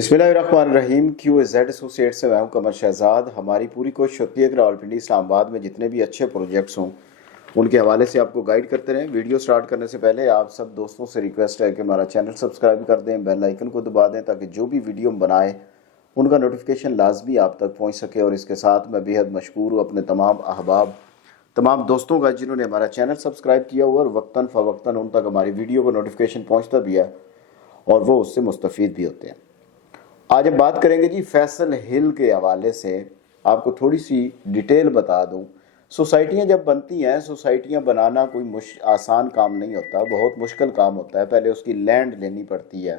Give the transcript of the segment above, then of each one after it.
बिस्मिल्लाहिर्रहमानिर्रहीम। QAZ associate से मैं हूं कमर शहजाद। हमारी पूरी कोशिश होती है कि रावलपिंडी इस्लामाबाद में जितने भी अच्छे प्रोजेक्ट्स हों उनके हवाले से आपको गाइड करते रहें। वीडियो स्टार्ट करने से पहले आप सब दोस्तों से रिक्वेस्ट है कि हमारा चैनल सब्सक्राइब कर दें, बेल आइकन को दबा दें ताकि जो भी वीडियो हम बनाएं उनका नोटिफिकेशन लाजमी आप तक पहुँच सके। और इसके साथ मैं बेहद मशकूर हूँ अपने तमाम अहबाब, तमाम दोस्तों का जिन्होंने हमारा चैनल सब्सक्राइब किया हुआ और वक्तन फ़वक्तन उन तक हमारी वीडियो को नोटिफिकेशन पहुँचता भी है और वो उससे मुस्तफ़ीद भी होते हैं। आज हम बात करेंगे जी फैसल हिल के हवाले से। आपको थोड़ी सी डिटेल बता दूं। सोसाइटियां जब बनती हैं, सोसाइटियां बनाना कोई आसान काम नहीं होता, बहुत मुश्किल काम होता है। पहले उसकी लैंड लेनी पड़ती है।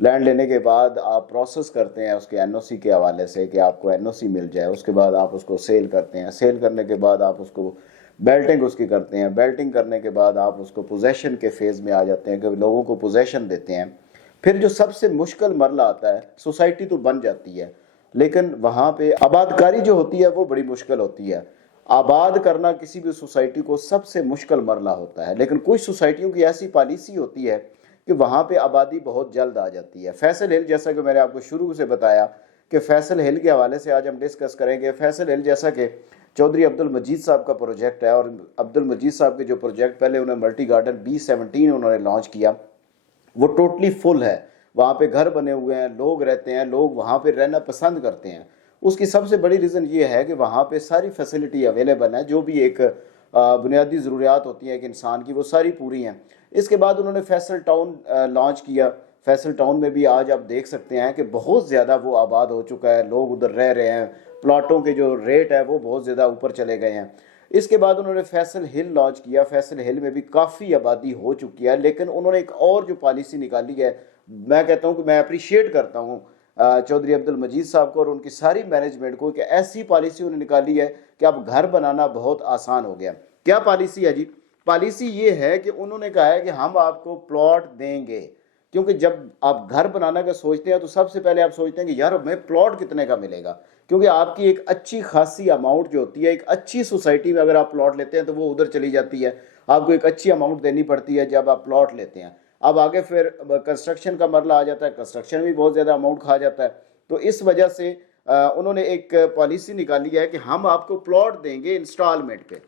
लैंड लेने के बाद आप प्रोसेस करते हैं उसके NOC के हवाले से कि आपको NOC मिल जाए। उसके बाद आप उसको सेल करते हैं। सेल करने के बाद आप उसको बेल्टिंग उसकी करते हैं। बेल्टिंग करने के बाद आप उसको पोजेशन के फेज़ में आ जाते हैं कि लोगों को पोजेशन देते हैं। फिर जो सबसे मुश्किल मरला आता है, सोसाइटी तो बन जाती है लेकिन वहाँ पे आबादकारी जो होती है वो बड़ी मुश्किल होती है। आबाद करना किसी भी सोसाइटी को सबसे मुश्किल मरला होता है, लेकिन कुछ सोसाइटियों की ऐसी पॉलिसी होती है कि वहाँ पे आबादी बहुत जल्द आ जाती है। फैसल हिल, जैसा कि मैंने आपको शुरू से बताया कि फैसल हिल के हवाले से आज हम डिस्कस करेंगे। फैसल हिल जैसा कि चौधरी अब्दुल मजीद साहब का प्रोजेक्ट है, और अब्दुल मजीद साहब के जो प्रोजेक्ट पहले उन्हें मल्टी गार्डन B17 उन्होंने लॉन्च किया, वो टोटली फुल है। वहाँ पे घर बने हुए हैं, लोग रहते हैं, लोग वहाँ पे रहना पसंद करते हैं। उसकी सबसे बड़ी रीज़न ये है कि वहाँ पे सारी फैसिलिटी अवेलेबल है, जो भी एक बुनियादी ज़रूरियात होती हैं एक इंसान की, वो सारी पूरी हैं। इसके बाद उन्होंने फैसल टाउन लॉन्च किया। फैसल टाउन में भी आज आप देख सकते हैं कि बहुत ज़्यादा वो आबाद हो चुका है, लोग उधर रह रहे हैं। प्लाटों के जो रेट है वो बहुत ज़्यादा ऊपर चले गए हैं। इसके बाद उन्होंने फैसल हिल लॉन्च किया। फैसल हिल में भी काफ़ी आबादी हो चुकी है, लेकिन उन्होंने एक और जो पॉलिसी निकाली है, मैं कहता हूं कि मैं अप्रिशिएट करता हूं चौधरी अब्दुल मजीद साहब को और उनकी सारी मैनेजमेंट को, कि ऐसी पॉलिसी उन्होंने निकाली है कि अब घर बनाना बहुत आसान हो गया। क्या पॉलिसी है जी? पॉलिसी ये है कि उन्होंने कहा है कि हम आपको प्लॉट देंगे। क्योंकि जब आप घर बनाना का सोचते हैं तो सबसे पहले आप सोचते हैं कि यार हमें प्लॉट कितने का मिलेगा, क्योंकि आपकी एक अच्छी खासी अमाउंट जो होती है, एक अच्छी सोसाइटी में अगर आप प्लॉट लेते हैं तो वो उधर चली जाती है। आपको एक अच्छी अमाउंट देनी पड़ती है जब आप प्लॉट लेते हैं। अब आगे फिर कंस्ट्रक्शन का मरला आ जाता है, कंस्ट्रक्शन में भी बहुत ज़्यादा अमाउंट खा जाता है। तो इस वजह से उन्होंने एक पॉलिसी निकाली है कि हम आपको प्लॉट देंगे इंस्टॉलमेंट पे,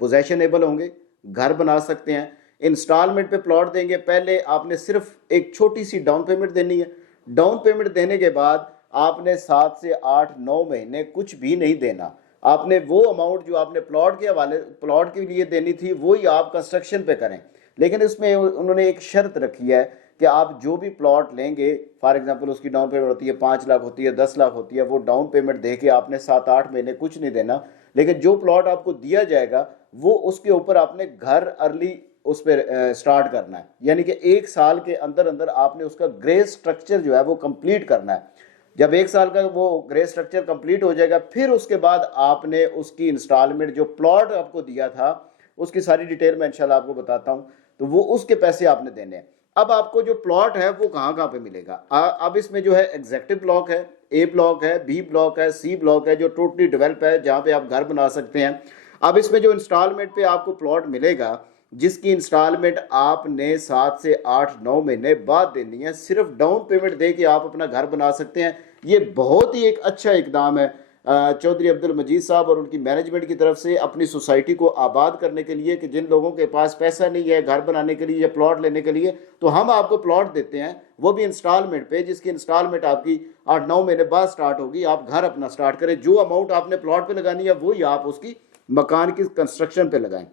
पोजेशनेबल होंगे, घर बना सकते हैं। इंस्टॉलमेंट पे प्लॉट देंगे। पहले आपने सिर्फ एक छोटी सी डाउन पेमेंट देनी है। डाउन पेमेंट देने के बाद आपने 7 से 8-9 महीने कुछ भी नहीं देना। आपने वो अमाउंट जो आपने प्लॉट के लिए देनी थी वही आप कंस्ट्रक्शन पे करें। लेकिन इसमें उन्होंने एक शर्त रखी है कि आप जो भी प्लॉट लेंगे, फॉर एग्जांपल उसकी डाउन पेमेंट होती है 5 लाख होती है, 10 लाख होती है, वो डाउन पेमेंट दे के आपने 7-8 महीने कुछ नहीं देना। लेकिन जो प्लॉट आपको दिया जाएगा वो उसके ऊपर आपने घर अर्ली उस पर स्टार्ट करना है। यानी कि 1 साल के अंदर अंदर आपने उसका ग्रे स्ट्रक्चर जो है वो कंप्लीट करना है। जब 1 साल का वो ग्रे स्ट्रक्चर कंप्लीट हो जाएगा, फिर उसके बाद आपने उसकी इंस्टॉलमेंट, जो प्लॉट आपको दिया था उसकी सारी डिटेल मैं इंशाल्लाह आपको बताता हूं, तो वो उसके पैसे आपने देने हैं। अब आपको जो प्लॉट है वो कहाँ कहाँ पे मिलेगा? अब इसमें जो है एग्जेक्टिव ब्लॉक है, A ब्लॉक है, B ब्लॉक है, C ब्लॉक है, जो टोटली डेवलप है, जहाँ पे आप घर बना सकते हैं। अब इसमें जो इंस्टॉलमेंट पे आपको प्लॉट मिलेगा, जिसकी इंस्टॉलमेंट आपने 7 से 8-9 महीने बाद देनी है, सिर्फ डाउन पेमेंट दे के आप अपना घर बना सकते हैं। ये बहुत ही एक अच्छा इकदाम है चौधरी अब्दुल मजीद साहब और उनकी मैनेजमेंट की तरफ से अपनी सोसाइटी को आबाद करने के लिए, कि जिन लोगों के पास पैसा नहीं है घर बनाने के लिए या प्लॉट लेने के लिए, तो हम आपको प्लॉट देते हैं, वो भी इंस्टॉलमेंट पे, जिसकी इंस्टॉलमेंट आपकी 8-9 महीने बाद स्टार्ट होगी। आप घर अपना स्टार्ट करें, जो अमाउंट आपने प्लॉट पे लगानी है वही आप उसकी मकान की कंस्ट्रक्शन पे लगाएं।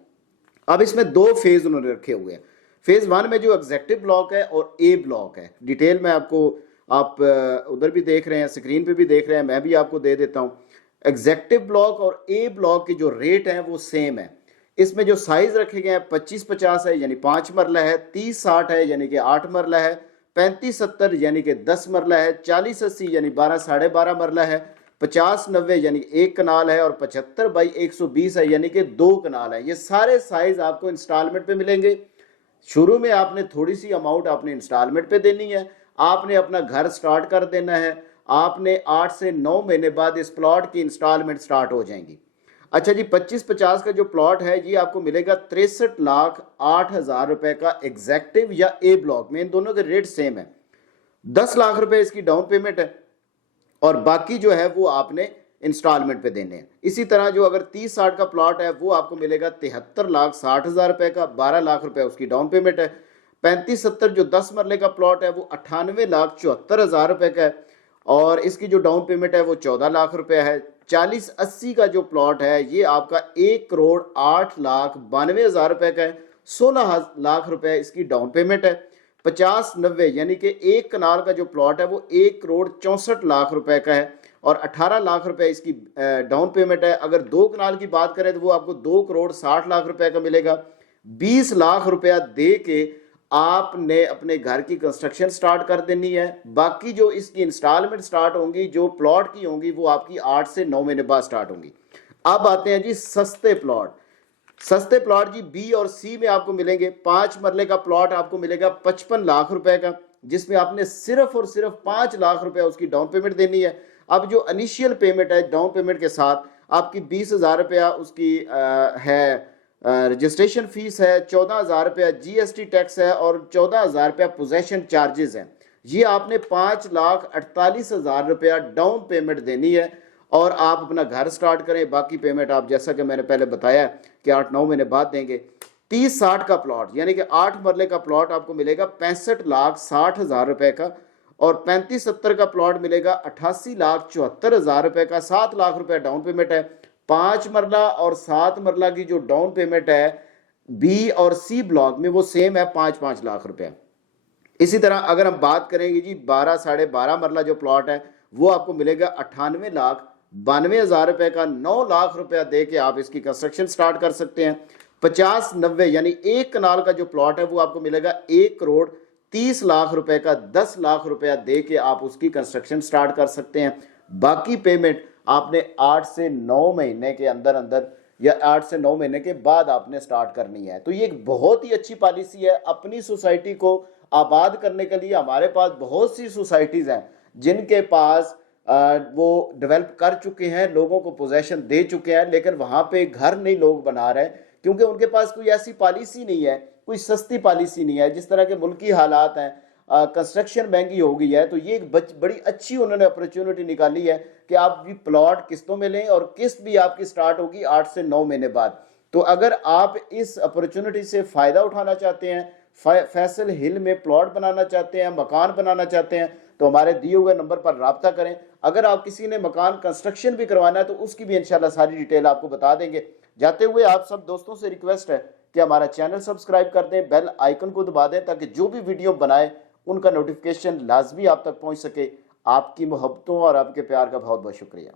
अब इसमें 2 फेज उन्होंने रखे हुए हैं। फेज 1 में जो एग्जेक्टिव ब्लॉक है और A ब्लॉक है, डिटेल में आपको, आप उधर भी देख रहे हैं, स्क्रीन पे भी देख रहे हैं, मैं भी आपको दे देता हूं। एग्जेक्टिव ब्लॉक और A ब्लॉक के जो रेट हैं वो सेम है। इसमें जो साइज रखे गए हैं 25-50 है यानी 5 मरला है, 30-60 है यानी कि 8 मरला है, 35-70 यानी कि 10 मरला है, 40-80 यानी 12-12.5 मरला है, 50-90 यानी 1 कनाल है, और 75/120 है यानी कि 2 कनाल है। ये सारे साइज आपको इंस्टॉलमेंट पे मिलेंगे। शुरू में आपने थोड़ी सी अमाउंट आपने इंस्टॉलमेंट पे देनी है, आपने अपना घर स्टार्ट कर देना है। आपने 8 से 9 महीने बाद इस प्लॉट की इंस्टॉलमेंट स्टार्ट हो जाएंगी। अच्छा जी, 25-50 का जो प्लॉट है ये आपको मिलेगा 63,08,000 रुपए का एग्जेक्टिव या A ब्लॉक में। इन दोनों के रेट सेम है। 10 लाख रुपए इसकी डाउन पेमेंट है और बाकी जो है वो आपने इंस्टॉलमेंट पे देने हैं। इसी तरह जो अगर 30-60 का प्लॉट है वो आपको मिलेगा 73,60,000 रुपए का, 12 लाख रुपए उसकी डाउन पेमेंट है। 35-70 जो 10 मरले का प्लॉट है वो 98,74,000 रुपए का है और इसकी जो डाउन पेमेंट है वो 14 लाख रुपए है। 40-80 का जो प्लॉट है ये आपका 1,08,92,000 रुपए का है, 16 लाख रुपए इसकी डाउन पेमेंट है। 50-90 यानी कि एक कनाल का जो प्लॉट है वो 1,64,00,000 रुपए का है और 18 लाख रुपए इसकी डाउन पेमेंट है। अगर 2 कनाल की बात करें तो वो आपको 2,60,00,000 रुपए का मिलेगा। 20 लाख रुपया दे के आपने अपने घर की कंस्ट्रक्शन स्टार्ट कर देनी है। बाकी जो इसकी इंस्टॉलमेंट स्टार्ट होंगी जो प्लॉट की होंगी वो आपकी 8 से 9 महीने बाद स्टार्ट होंगी। अब आते हैं जी सस्ते प्लॉट। सस्ते प्लॉट जी बी और सी में आपको मिलेंगे। 5 मरले का प्लॉट आपको मिलेगा 55 लाख रुपए का, जिसमें आपने सिर्फ और सिर्फ 5 लाख रुपए उसकी डाउन पेमेंट देनी है। अब जो इनिशियल पेमेंट है डाउन पेमेंट के साथ आपकी 20,000 रुपया उसकी है रजिस्ट्रेशन फीस है, 14,000 रुपया जीएसटी टैक्स है और 14,000 रुपया पोजेशन चार्जेस हैं। ये आपने 5,48,000 रुपया डाउन पेमेंट देनी है और आप अपना घर स्टार्ट करें। बाकी पेमेंट आप जैसा कि मैंने पहले बताया कि 8-9 महीने बाद देंगे। 30-60 का प्लॉट यानी कि 8 मरले का प्लॉट आपको मिलेगा 65,60,000 रुपए का और 35-70 का प्लॉट मिलेगा 88,74,000 रुपए का। 7 लाख रुपए डाउन पेमेंट है। 5 मरला और 7 मरला की जो डाउन पेमेंट है बी और सी ब्लॉक में वो सेम है, 5-5 लाख रुपया। इसी तरह अगर हम बात करेंगे जी 12 साढ़े 12 मरला जो प्लॉट है वो आपको मिलेगा 98,92,000 रुपए का। 9 लाख रुपया दे के आप इसकी कंस्ट्रक्शन स्टार्ट कर सकते हैं। 50-90 यानी एक कनाल का जो प्लॉट है वो आपको मिलेगा 1,30,00,000 रुपए का। 10 लाख रुपया दे के आप उसकी कंस्ट्रक्शन स्टार्ट कर सकते हैं। बाकी पेमेंट आपने 8 से 9 महीने के अंदर अंदर या 8 से 9 महीने के बाद आपने स्टार्ट करनी है। तो ये एक बहुत ही अच्छी पॉलिसी है। अपनी सोसाइटी को आबाद करने के लिए हमारे पास बहुत सी सोसाइटीज हैं जिनके पास वो डेवलप कर चुके हैं, लोगों को पोजेशन दे चुके हैं, लेकिन वहां पे घर नहीं लोग बना रहे क्योंकि उनके पास कोई ऐसी पॉलिसी नहीं है, कोई सस्ती पॉलिसी नहीं है। जिस तरह के मुल्की हालात हैं, कंस्ट्रक्शन महंगी हो गई है, तो ये एक बड़ी अच्छी उन्होंने अपॉर्चुनिटी निकाली है कि आप भी प्लॉट किस्तों में लें और किस्त भी आपकी स्टार्ट होगी 8 से 9 महीने बाद। तो अगर आप इस अपॉर्चुनिटी से फायदा उठाना चाहते हैं, फैसल हिल में प्लॉट बनाना चाहते हैं, मकान बनाना चाहते हैं, तो हमारे दिए हुए नंबर पर राब्ता करें। अगर आप किसी ने मकान कंस्ट्रक्शन भी करवाना है तो उसकी भी इंशाल्लाह सारी डिटेल आपको बता देंगे। जाते हुए आप सब दोस्तों से रिक्वेस्ट है कि हमारा चैनल सब्सक्राइब कर दें, बेल आइकन को दबा दें ताकि जो भी वीडियो बनाए उनका नोटिफिकेशन लाजमी आप तक पहुंच सके। आपकी मोहब्बतों और आपके प्यार का बहुत बहुत शुक्रिया।